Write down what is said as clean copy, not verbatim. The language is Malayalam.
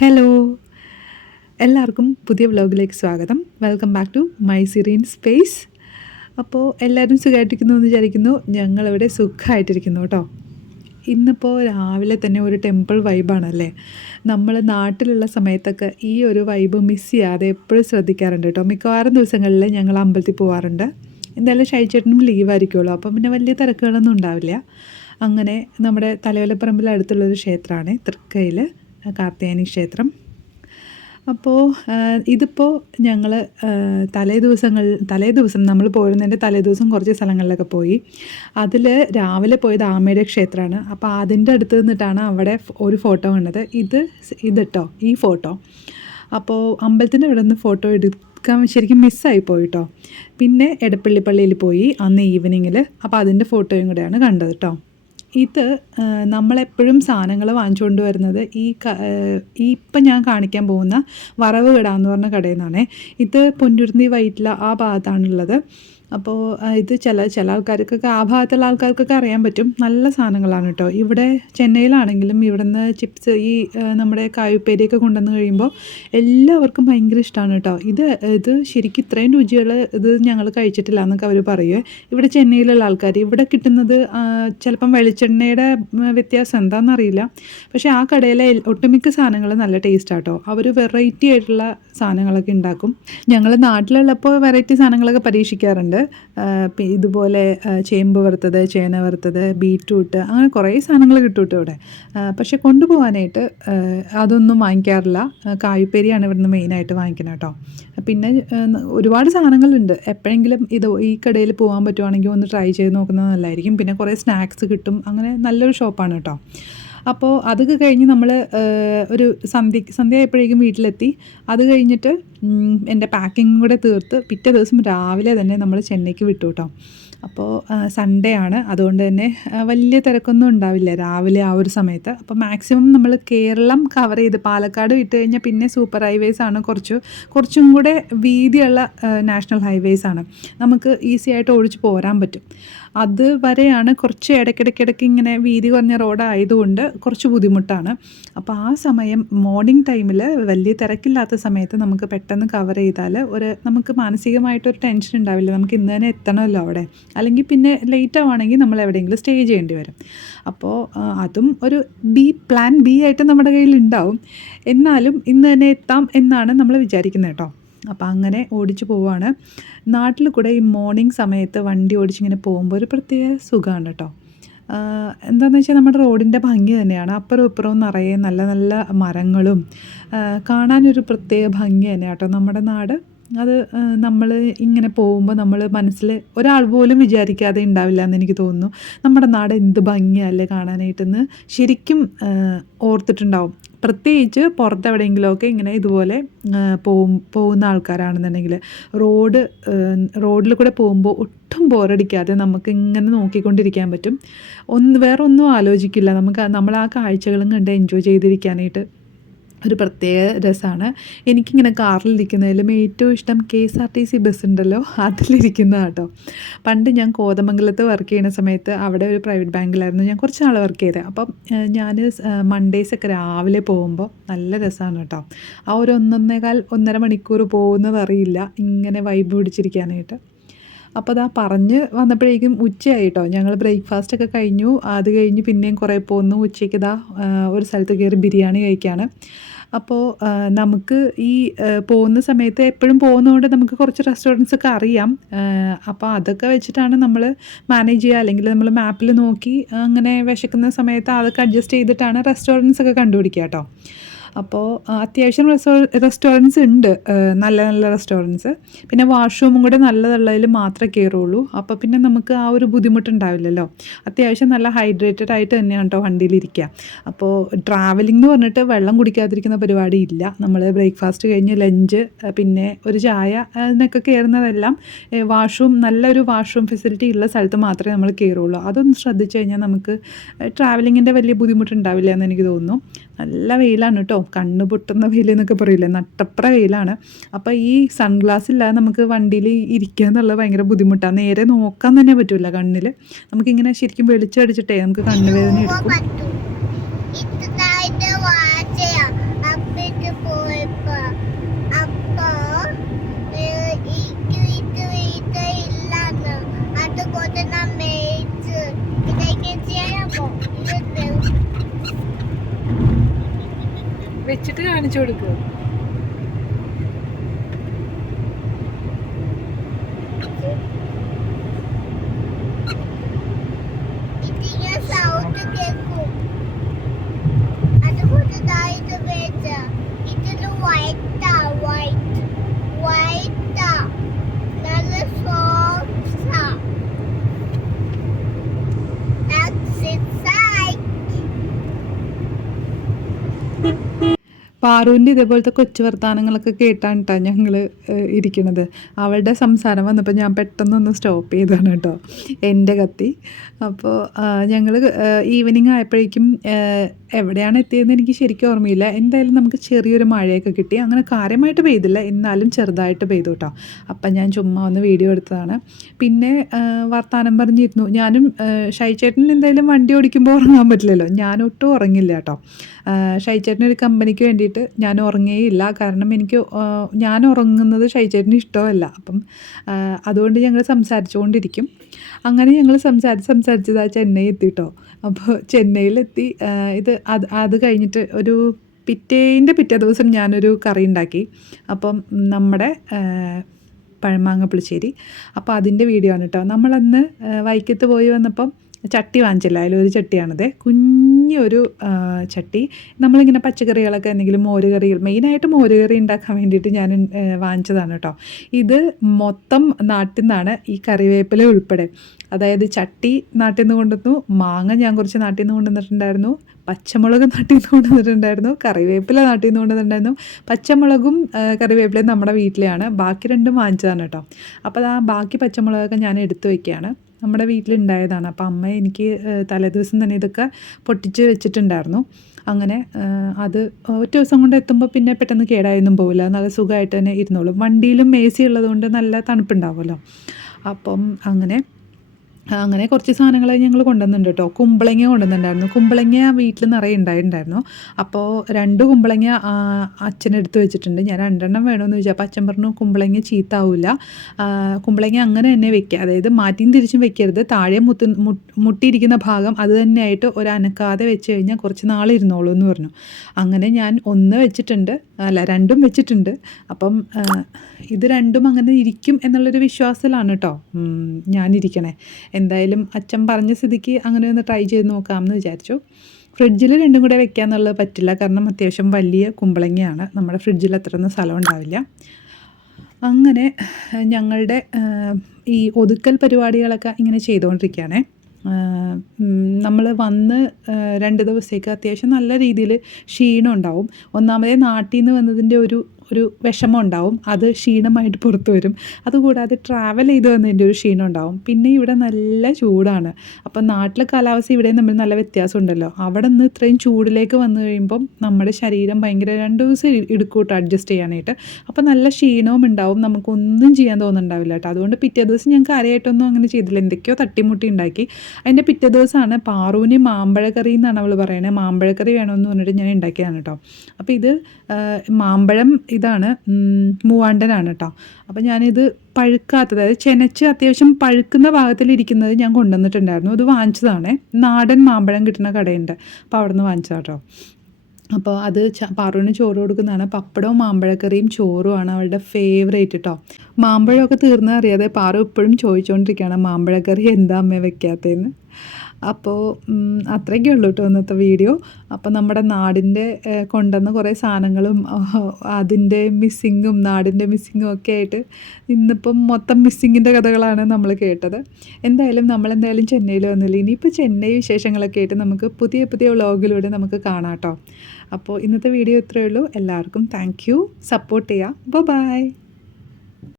ഹലോ, എല്ലാവർക്കും പുതിയ വ്ലോഗിലേക്ക് സ്വാഗതം. Welcome back to my serene space. അപ്പോൾ എല്ലാവരും സുഖമായിട്ടിരിക്കുന്നു എന്ന് വിചാരിക്കുന്നു. ഞങ്ങളിവിടെ സുഖമായിട്ടിരിക്കുന്നു കേട്ടോ. ഇന്നിപ്പോൾ രാവിലെ തന്നെ ഒരു ടെമ്പിൾ വൈബാണല്ലേ. നമ്മൾ നാട്ടിലുള്ള സമയത്തൊക്കെ ഈ ഒരു വൈബ് മിസ് ചെയ്യാതെ എപ്പോഴും ശ്രദ്ധിക്കാറുണ്ട് കേട്ടോ. മിക്കവാറും ദിവസങ്ങളിൽ ഞങ്ങൾ അമ്പലത്തിൽ പോകാറുണ്ട്. എന്തായാലും ഷൈച്ചേട്ടനും ലീവായിരിക്കുമല്ലോ, അപ്പം പിന്നെ വലിയ തിരക്കുകളൊന്നും ഉണ്ടാവില്ല. അങ്ങനെ നമ്മുടെ തലയോലപ്പറമ്പിൽ അടുത്തുള്ളൊരു ക്ഷേത്രമാണ് തൃക്കയിൽ കാർത്തിയായനി ക്ഷേത്രം. അപ്പോൾ ഇതിപ്പോൾ ഞങ്ങൾ തലേദിവസം നമ്മൾ പോരുന്നതിൻ്റെ തലേദിവസം കുറച്ച് സ്ഥലങ്ങളിലൊക്കെ പോയി. അതിൽ രാവിലെ പോയത് ആമയുടെ ക്ഷേത്രമാണ്. അപ്പോൾ അതിൻ്റെ അടുത്ത് നിന്നിട്ടാണ് അവിടെ ഒരു ഫോട്ടോ കണ്ടത്. ഇത് കേട്ടോ, ഈ ഫോട്ടോ. അപ്പോൾ അമ്പലത്തിൻ്റെ ഇവിടെ നിന്ന് ഫോട്ടോ എടുക്കാൻ ശരിക്കും മിസ്സായി പോയിട്ടോ. പിന്നെ എടപ്പള്ളി പള്ളിയിൽ പോയി അന്ന് ഈവനിങ്ങിൽ. അപ്പോൾ അതിൻ്റെ ഫോട്ടോയും കൂടെയാണ് കണ്ടത് കേട്ടോ. ഇത് നമ്മളെപ്പോഴും സാധനങ്ങൾ വാങ്ങിച്ചുകൊണ്ട് വരുന്നത് ഇപ്പം ഞാൻ കാണിക്കാൻ പോകുന്ന വറവ് കട എന്ന് പറഞ്ഞ കടയിൽ നിന്നാണേ. ഇത് പൊന്നുരുന്നി വൈറ്റില ആ ഭാഗത്താണുള്ളത്. അപ്പോൾ ഇത് ചില ആൾക്കാർക്കൊക്കെ, ആ ഭാഗത്തുള്ള ആൾക്കാർക്കൊക്കെ അറിയാൻ പറ്റും. നല്ല സാധനങ്ങളാണ് കേട്ടോ. ഇവിടെ ചെന്നൈയിലാണെങ്കിലും ഇവിടെ നിന്ന് ചിപ്സ്, നമ്മുടെ കായുപ്പേരിയൊക്കെ കൊണ്ടുവന്ന് കഴിയുമ്പോൾ എല്ലാവർക്കും ഭയങ്കര ഇഷ്ടമാണ് കേട്ടോ. ഇത് ശരിക്കും ഇത്രയും രുചികൾ ഇത് ഞങ്ങൾ കഴിച്ചിട്ടില്ല എന്നൊക്കെ അവർ പറയുമേ. ഇവിടെ ചെന്നൈയിലുള്ള ആൾക്കാർ, ഇവിടെ കിട്ടുന്നത് ചിലപ്പം വെളിച്ചെണ്ണയുടെ വ്യത്യാസം എന്താണെന്നറിയില്ല. പക്ഷേ ആ കടയിലെ ഒട്ടുമിക്ക സാധനങ്ങൾ നല്ല ടേസ്റ്റ് ആട്ടോ. അവർ വെറൈറ്റി ആയിട്ടുള്ള സാധനങ്ങളൊക്കെ ഉണ്ടാക്കും. ഞങ്ങൾ നാട്ടിലുള്ളപ്പോൾ വെറൈറ്റി സാധനങ്ങളൊക്കെ പരീക്ഷിക്കാറുണ്ട്. ഇതുപോലെ ചേമ്പ് വറുത്തത്, ചേന വറുത്തത്, ബീറ്റ്റൂട്ട്, അങ്ങനെ കുറേ സാധനങ്ങൾ കിട്ടും കേട്ടോ ഇവിടെ. പക്ഷെ കൊണ്ടുപോകാനായിട്ട് അതൊന്നും വാങ്ങിക്കാറില്ല. കായുപ്പേരിയാണ് ഇവിടുന്ന് മെയിനായിട്ട് വാങ്ങിക്കുന്നത് കേട്ടോ. പിന്നെ ഒരുപാട് സാധനങ്ങളുണ്ട്. എപ്പോഴെങ്കിലും ഈ കടയിൽ പോകാൻ പറ്റുവാണെങ്കിൽ ഒന്ന് ട്രൈ ചെയ്ത് നോക്കുന്നത് നല്ലതായിരിക്കും. പിന്നെ കുറേ സ്നാക്സ് കിട്ടും. അങ്ങനെ നല്ലൊരു ഷോപ്പാണ് കേട്ടോ. അപ്പോൾ അതൊക്കെ കഴിഞ്ഞ് നമ്മൾ ഒരു സന്ധ്യ ആയപ്പോഴേക്കും വീട്ടിലെത്തി. അത് കഴിഞ്ഞിട്ട് എൻ്റെ പാക്കിങ് കൂടെ തീർത്ത് പിറ്റേ ദിവസം രാവിലെ തന്നെ നമ്മൾ ചെന്നൈക്ക് വിട്ടു കേട്ടോ. അപ്പോൾ സൺഡേ ആണ്, അതുകൊണ്ട് തന്നെ വലിയ തിരക്കൊന്നും ഉണ്ടാവില്ല രാവിലെ ആ ഒരു സമയത്ത്. അപ്പോൾ മാക്സിമം നമ്മൾ കേരളം കവർ ചെയ്ത് പാലക്കാട് വിട്ട് കഴിഞ്ഞാൽ പിന്നെ സൂപ്പർ ഹൈവേസ് ആണ്, കുറച്ചും കൂടെ വീതിയുള്ള നാഷണൽ ഹൈവേസ് ആണ്. നമുക്ക് ഈസി ആയിട്ട് ഓടിച്ച് പോരാൻ പറ്റും. അത് വരെയാണ് കുറച്ച് ഇടയ്ക്കിടയ്ക്ക് ഇങ്ങനെ വീതി കുറഞ്ഞ റോഡായതുകൊണ്ട് കുറച്ച് ബുദ്ധിമുട്ടാണ്. അപ്പോൾ ആ സമയം മോർണിംഗ് ടൈമിൽ വലിയ തിരക്കില്ലാത്ത സമയത്ത് നമുക്ക് പെട്ടെന്ന് കവർ ചെയ്താൽ നമുക്ക് മാനസികമായിട്ടൊരു ടെൻഷൻ ഉണ്ടാവില്ല. നമുക്ക് ഇന്ന് തന്നെ എത്തണമല്ലോ അവിടെ, അല്ലെങ്കിൽ പിന്നെ ലേറ്റ് ആവുകയാണെങ്കിൽ നമ്മൾ എവിടെയെങ്കിലും സ്റ്റേ ചെയ്യേണ്ടി വരും. അപ്പോൾ അതും ഒരു പ്ലാൻ ബി ആയിട്ട് നമ്മുടെ കയ്യിൽ ഉണ്ടാവും. എന്നാലും ഇന്ന് തന്നെ എത്താം എന്നാണ് നമ്മൾ വിചാരിക്കുന്നത് കേട്ടോ. അപ്പോൾ അങ്ങനെ ഓടിച്ച് പോവുകയാണ്. നാട്ടിൽ കൂടെ ഈ മോർണിംഗ് സമയത്ത് വണ്ടി ഓടിച്ചിങ്ങനെ പോകുമ്പോൾ ഒരു പ്രത്യേക സുഖമാണ് കേട്ടോ. എന്താണെന്ന് വെച്ചാൽ നമ്മുടെ റോഡിൻ്റെ ഭംഗി തന്നെയാണ്. അപ്പുറവും ഇപ്പുറവും നിറയെ നല്ല നല്ല മരങ്ങളും, കാണാനൊരു പ്രത്യേക ഭംഗി തന്നെയാണ് കേട്ടോ നമ്മുടെ നാട്. അത് നമ്മൾ ഇങ്ങനെ പോകുമ്പോൾ നമ്മൾ മനസ്സിൽ ഒരാൾ പോലും വിചാരിക്കാതെ ഉണ്ടാവില്ല എന്ന് എനിക്ക് തോന്നുന്നു. നമ്മുടെ നാട് എന്ത് ഭംഗിയല്ലേ കാണാനായിട്ടെന്ന് ഓർത്തിട്ടുണ്ടാവും. പ്രത്യേകിച്ച് പുറത്തെവിടെയെങ്കിലുമൊക്കെ ഇങ്ങനെ ഇതുപോലെ പോകുന്ന ആൾക്കാരാണെന്നുണ്ടെങ്കിൽ റോഡിൽ കൂടെ പോകുമ്പോൾ ഒട്ടും ബോറടിക്കാതെ നമുക്ക് ഇങ്ങനെ നോക്കിക്കൊണ്ടിരിക്കാൻ പറ്റും. വേറെ ഒന്നും ആലോചിക്കില്ല. നമ്മൾ ആ കാഴ്ചകളും കണ്ട് എൻജോയ് ചെയ്തിരിക്കാനായിട്ട് ഒരു പ്രത്യേക രസമാണ്. എനിക്കിങ്ങനെ കാറിലിരിക്കുന്നതിലും ഏറ്റവും ഇഷ്ടം KSRTC ബസ് ഉണ്ടല്ലോ, അതിലിരിക്കുന്നതാണ് കേട്ടോ. പണ്ട് ഞാൻ കോതമംഗലത്ത് വർക്ക് ചെയ്യുന്ന സമയത്ത് അവിടെ ഒരു പ്രൈവറ്റ് ബാങ്കിലായിരുന്നു ഞാൻ കുറച്ച് നാൾ വർക്ക് ചെയ്തത്. അപ്പം ഞാൻ മൺഡേയ്സൊക്കെ രാവിലെ പോകുമ്പോൾ നല്ല രസമാണ് കേട്ടോ. ആ ഒരു 1.5 മണിക്കൂർ പോകുന്നത് അറിയില്ല, ഇങ്ങനെ വൈബ് പിടിച്ചിരിക്കാനായിട്ട്. അപ്പോൾ അതാ പറഞ്ഞ് വന്നപ്പോഴേക്കും ഉച്ചയായി കേട്ടോ. ഞങ്ങൾ ബ്രേക്ക്ഫാസ്റ്റൊക്കെ കഴിഞ്ഞു. അത് കഴിഞ്ഞ് പിന്നെയും കുറേ പോന്നു. ഉച്ചയ്ക്ക് ഒരു സ്ഥലത്ത് കയറി ബിരിയാണി കഴിക്കുകയാണ്. അപ്പോൾ നമുക്ക് ഈ പോകുന്ന സമയത്ത് എപ്പോഴും പോകുന്നതുകൊണ്ട് നമുക്ക് കുറച്ച് റെസ്റ്റോറൻറ്റ്സൊക്കെ അറിയാം. അപ്പോൾ അതൊക്കെ വെച്ചിട്ടാണ് നമ്മൾ മാനേജ് ചെയ്യുക. അല്ലെങ്കിൽ നമ്മൾ മാപ്പിൽ നോക്കി അങ്ങനെ വിശക്കുന്ന സമയത്ത് അതൊക്കെ അഡ്ജസ്റ്റ് ചെയ്തിട്ടാണ് റെസ്റ്റോറൻറ്റ്സൊക്കെ കണ്ടുപിടിക്കുക കേട്ടോ. അപ്പോൾ അത്യാവശ്യം റെസ്റ്റോറൻറ്റ്സ് ഉണ്ട്, നല്ല നല്ല റെസ്റ്റോറൻറ്റ്സ്. പിന്നെ വാഷ്റൂമും കൂടെ നല്ലതുള്ളതിൽ മാത്രമേ കയറുള്ളൂ. അപ്പോൾ പിന്നെ നമുക്ക് ആ ഒരു ബുദ്ധിമുട്ടുണ്ടാവില്ലല്ലോ. അത്യാവശ്യം നല്ല ഹൈഡ്രേറ്റഡ് ആയിട്ട് തന്നെയാണ് കേട്ടോ വണ്ടിയിലിരിക്കുക. അപ്പോൾ ട്രാവലിംഗ് എന്ന് പറഞ്ഞിട്ട് വെള്ളം കുടിക്കാതിരിക്കുന്ന പരിപാടി ഇല്ല. നമ്മൾ ബ്രേക്ക്ഫാസ്റ്റ് കഴിഞ്ഞ് ലഞ്ച്, പിന്നെ ഒരു ചായ, അതിനൊക്കെ കയറുന്നതെല്ലാം നല്ലൊരു വാഷ്റൂം ഫെസിലിറ്റി ഉള്ള സ്ഥലത്ത് മാത്രമേ നമ്മൾ കയറുള്ളൂ. അതൊന്ന് ശ്രദ്ധിച്ചു കഴിഞ്ഞാൽ നമുക്ക് ട്രാവലിങ്ങിൻ്റെ വലിയ ബുദ്ധിമുട്ടുണ്ടാവില്ല എന്ന് എനിക്ക് തോന്നുന്നു. നല്ല വെയിലാണ് കേട്ടോ, കണ്ണ് പൊട്ടുന്ന വെയിൽ എന്നൊക്കെ പറയില്ലേ, നട്ടപ്ര വെയിലാണ്. അപ്പോൾ ഈ സൺഗ്ലാസ് ഇല്ലാതെ നമുക്ക് വണ്ടിയിൽ ഇരിക്കുക എന്നുള്ളത് ഭയങ്കര ബുദ്ധിമുട്ടാണ്. നേരെ നോക്കാൻ തന്നെ പറ്റില്ല കണ്ണിൽ. നമുക്കിങ്ങനെ ശരിക്കും വെളിച്ചടിച്ചിട്ടേ നമുക്ക് കണ്ണുവേദന എടുക്കും. വെച്ചിട്ട് കാണിച്ചു കൊടുക്കുക. പാറുവിൻ്റെ ഇതേപോലത്തെ കൊച്ചു വർത്തമാനങ്ങളൊക്കെ കേട്ടാണ് കേട്ടോ ഞങ്ങൾ ഇരിക്കുന്നത്. അവളുടെ സംസാരം വന്നപ്പോൾ ഞാൻ പെട്ടെന്നൊന്ന് സ്റ്റോപ്പ് ചെയ്തതാണ് കേട്ടോ എൻ്റെ കത്തി. അപ്പോൾ ഞങ്ങൾ ഈവനിങ് ആയപ്പോഴേക്കും എവിടെയാണ് എത്തിയതെന്ന് എനിക്ക് ശരിക്കും ഓർമ്മയില്ല. എന്തായാലും നമുക്ക് ചെറിയൊരു മഴയൊക്കെ കിട്ടി. അങ്ങനെ കാര്യമായിട്ട് പെയ്തില്ല, എന്നാലും ചെറുതായിട്ട് പെയ്തു കേട്ടോ. അപ്പം ഞാൻ ചുമ്മാ ഒന്ന് വീഡിയോ എടുത്തതാണ്. പിന്നെ വർത്താനം പറഞ്ഞിരുന്നു. ഞാനും ഷൈചേട്ടൻ എന്തായാലും വണ്ടി ഓടിക്കുമ്പോൾ ഉറങ്ങാൻ പറ്റില്ലല്ലോ, ഞാനൊട്ടും ഉറങ്ങില്ല കേട്ടോ. ഷൈചേട്ടൻ ഒരു കമ്പനിക്ക് വേണ്ടിയിട്ട് ഞാൻ ഉറങ്ങേയില്ല. കാരണം ഞാൻ ഉറങ്ങുന്നത് ഷൈചേട്ടന് ഇഷ്ടമല്ല. അപ്പം അതുകൊണ്ട് ഞങ്ങൾ സംസാരിച്ചുകൊണ്ടിരിക്കും. അങ്ങനെ ഞങ്ങൾ സംസാരിച്ചതാ ചെന്നൈ എത്തിട്ടോ. അപ്പോൾ ചെന്നൈയിലെത്തി. അത് കഴിഞ്ഞിട്ട് ഒരു പിറ്റേ ദിവസം ഞാനൊരു കറി ഉണ്ടാക്കി. അപ്പം നമ്മുടെ പഴമാങ്ങ പുളിശ്ശേരി. അപ്പോൾ അതിൻ്റെ വീഡിയോ ആണ് കേട്ടോ. നമ്മളന്ന് വൈക്കത്ത് പോയി വന്നപ്പം ചട്ടി വാങ്ങിച്ചില്ല, അതിലൊരു ചട്ടിയാണിത്. കുഞ്ഞൊരു ചട്ടി. നമ്മളിങ്ങനെ പച്ചക്കറികളൊക്കെ എന്തെങ്കിലും മോരുകറികൾ, മെയിനായിട്ട് മോരുകറി ഉണ്ടാക്കാൻ വേണ്ടിയിട്ട് ഞാൻ വാങ്ങിച്ചതാണ് കേട്ടോ. ഇത് മൊത്തം നാട്ടിൽ നിന്നാണ്, ഈ കറിവേപ്പില ഉൾപ്പെടെ. അതായത് ചട്ടി നാട്ടിൽ നിന്ന് കൊണ്ടുവന്നു, മാങ്ങ ഞാൻ കുറച്ച് നാട്ടിൽ നിന്ന് കൊണ്ടുവന്നിട്ടുണ്ടായിരുന്നു, പച്ചമുളക് നാട്ടിൽ നിന്ന് കൊണ്ടുവന്നിട്ടുണ്ടായിരുന്നു, കറിവേപ്പില നാട്ടിൽ നിന്ന് കൊണ്ടുവന്നിട്ടുണ്ടായിരുന്നു. പച്ചമുളകും കറിവേപ്പിലയും നമ്മുടെ വീട്ടിലെയാണ്, ബാക്കി രണ്ടും വാങ്ങിച്ചതാണ് കേട്ടോ. അപ്പോൾ ആ ബാക്കി പച്ചമുളകൊക്കെ ഞാൻ എടുത്തു വയ്ക്കുകയാണ്. നമ്മുടെ വീട്ടിലുണ്ടായതാണ്. അപ്പോൾ അമ്മ എനിക്ക് തലേദിവസം തന്നെ ഇതൊക്കെ പൊട്ടിച്ച് വെച്ചിട്ടുണ്ടായിരുന്നു. അങ്ങനെ അത് ഒറ്റ ദിവസം കൊണ്ട് എത്തുമ്പോൾ പിന്നെ പെട്ടെന്ന് കേടായൊന്നും പോവില്ല, നല്ല സുഖമായിട്ട് തന്നെ ഇരുന്നോളും. വണ്ടിയിലും AC ഉള്ളതുകൊണ്ട് നല്ല തണുപ്പുണ്ടാവുമല്ലോ. അപ്പം അങ്ങനെ കുറച്ച് സാധനങ്ങൾ ഞങ്ങൾ കൊണ്ടുവന്നിട്ടുണ്ട് കേട്ടോ. കുമ്പളങ്ങ കൊണ്ടുവന്നിട്ടുണ്ടായിരുന്നു. കുമ്പളങ്ങ വീട്ടിൽ നിറയെ ഉണ്ടായിട്ടുണ്ടായിരുന്നു. അപ്പോൾ 2 കുമ്പളങ്ങ അച്ഛനെടുത്ത് വെച്ചിട്ടുണ്ട്. ഞാൻ 2 വേണമെന്ന് ചോദിച്ചാൽ അപ്പോൾ അച്ഛൻ പറഞ്ഞു കുമ്പളങ്ങ ചീത്താവില്ല, കുമ്പളങ്ങ അങ്ങനെ തന്നെ വെക്കുക, അതായത് മാറ്റിയും തിരിച്ചും വെക്കരുത്, താഴെ മുട്ടിയിരിക്കുന്ന ഭാഗം അത് തന്നെയായിട്ട് ഒരനക്കാതെ വെച്ച് കഴിഞ്ഞാൽ കുറച്ച് നാളിരുന്നോളൂ എന്ന് പറഞ്ഞു. അങ്ങനെ ഞാൻ 1 വെച്ചിട്ടുണ്ട്, അല്ല 2 വെച്ചിട്ടുണ്ട്. അപ്പം ഇത് 2 അങ്ങനെ ഇരിക്കും എന്നുള്ളൊരു വിശ്വാസത്തിലാണ് കേട്ടോ ഞാനിരിക്കണേ. എന്തായാലും അച്ഛൻ പറഞ്ഞ സ്ഥിതിക്ക് അങ്ങനെ ഒന്ന് ട്രൈ ചെയ്ത് നോക്കാമെന്ന് വിചാരിച്ചു. ഫ്രിഡ്ജിൽ 2 കൂടെ വെക്കാന്നുള്ളത് പറ്റില്ല, കാരണം അത്യാവശ്യം വലിയ കുമ്പളങ്ങയാണ്, നമ്മുടെ ഫ്രിഡ്ജിൽ അത്രയൊന്നും സ്ഥലം ഉണ്ടാവില്ല. അങ്ങനെ ഞങ്ങളുടെ ഈ ഒതുക്കൽ പരിപാടികളൊക്കെ ഇങ്ങനെ ചെയ്തുകൊണ്ടിരിക്കുകയാണേ. നമ്മൾ വന്ന് 2 ദിവസത്തേക്ക് അത്യാവശ്യം നല്ല രീതിയിൽ ക്ഷീണം ഉണ്ടാവും. ഒന്നാമതേ നാട്ടിൽ നിന്ന് വന്നതിൻ്റെ ഒരു വിഷമം ഉണ്ടാവും, അത് ക്ഷീണമായിട്ട് പുറത്ത് വരും. അതുകൂടാതെ ട്രാവൽ ചെയ്ത് വന്നതിൻ്റെ ഒരു ക്ഷീണം ഉണ്ടാവും. പിന്നെ ഇവിടെ നല്ല ചൂടാണ്. അപ്പം നാട്ടിലെ കാലാവസ്ഥ ഇവിടെയും തമ്മിൽ നല്ല വ്യത്യാസമുണ്ടല്ലോ. അവിടെ നിന്ന് ഇത്രയും ചൂടിലേക്ക് വന്നു കഴിയുമ്പം നമ്മുടെ ശരീരം ഭയങ്കര 2 ദിവസം എടുക്കൂട്ടോ അഡ്ജസ്റ്റ് ചെയ്യാനായിട്ട്. അപ്പം നല്ല ക്ഷീണവും ഉണ്ടാവും, നമുക്കൊന്നും ചെയ്യാൻ തോന്നുന്നുണ്ടാവില്ല കേട്ടോ. അതുകൊണ്ട് പിറ്റേ ദിവസം ഞാൻ കാര്യമായിട്ടൊന്നും അങ്ങനെ ചെയ്തില്ല, എന്തൊക്കെയോ തട്ടിമുട്ടി ഉണ്ടാക്കി. അതിൻ്റെ പിറ്റേ ദിവസമാണ് പാറുവിന് മാമ്പഴക്കറി എന്നാണ് അവൾ പറയണത്. മാമ്പഴക്കറി വേണമെന്ന് പറഞ്ഞിട്ട് ഞാൻ ഉണ്ടാക്കിയതാണ് കേട്ടോ. അപ്പോൾ ഇത് മാമ്പഴം ഇതാണ്, മൂവാണ്ടനാണ് കേട്ടോ. അപ്പോൾ ഞാനിത് പഴുക്കാത്തത്, അതായത് ചെനച്ച് അത്യാവശ്യം പഴുക്കുന്ന ഭാഗത്തിലിരിക്കുന്നത് ഞാൻ കൊണ്ടുവന്നിട്ടുണ്ടായിരുന്നു. ഇത് വാങ്ങിച്ചതാണ്, നാടൻ മാമ്പഴം കിട്ടുന്ന കടയുണ്ട്, അപ്പോൾ അവിടെ നിന്ന് വാങ്ങിച്ചതാണ് കേട്ടോ. അപ്പോൾ അത് പാറുവിന് ചോറ് കൊടുക്കുന്നതാണ്. പപ്പടവും മാമ്പഴക്കറിയും ചോറുമാണ് അവളുടെ ഫേവറേറ്റ് കേട്ടോ. മാമ്പഴമൊക്കെ തീർന്നാൽ അറിയാതെ പാറു ഇപ്പോഴും ചോദിച്ചുകൊണ്ടിരിക്കുകയാണ് മാമ്പഴക്കറി എന്താ അമ്മ വെക്കാത്തതെന്ന്. അപ്പോൾ അത്രയൊക്കെ ഉള്ളൂ കേട്ടോ ഇന്നത്തെ വീഡിയോ. അപ്പോൾ നമ്മുടെ നാടിൻ്റെ കൊണ്ടുവന്ന കുറേ സാധനങ്ങളും അതിൻ്റെ നാടിൻ്റെ മിസ്സിങ്ങും ഒക്കെ ആയിട്ട് ഇന്നിപ്പം മൊത്തം മിസ്സിങ്ങിൻ്റെ കഥകളാണ് നമ്മൾ കേട്ടത്. നമ്മളെന്തായാലും ചെന്നൈയിൽ വന്നില്ല. ഇനിയിപ്പോൾ ചെന്നൈ വിശേഷങ്ങളൊക്കെ ആയിട്ട് നമുക്ക് പുതിയ വ്ളോഗിലൂടെ നമുക്ക് കാണാം കേട്ടോ. അപ്പോൾ ഇന്നത്തെ വീഡിയോ ഇത്രയേ ഉള്ളൂ. എല്ലാവർക്കും താങ്ക് യു, സപ്പോർട്ട് ചെയ്യുക. ബൈ.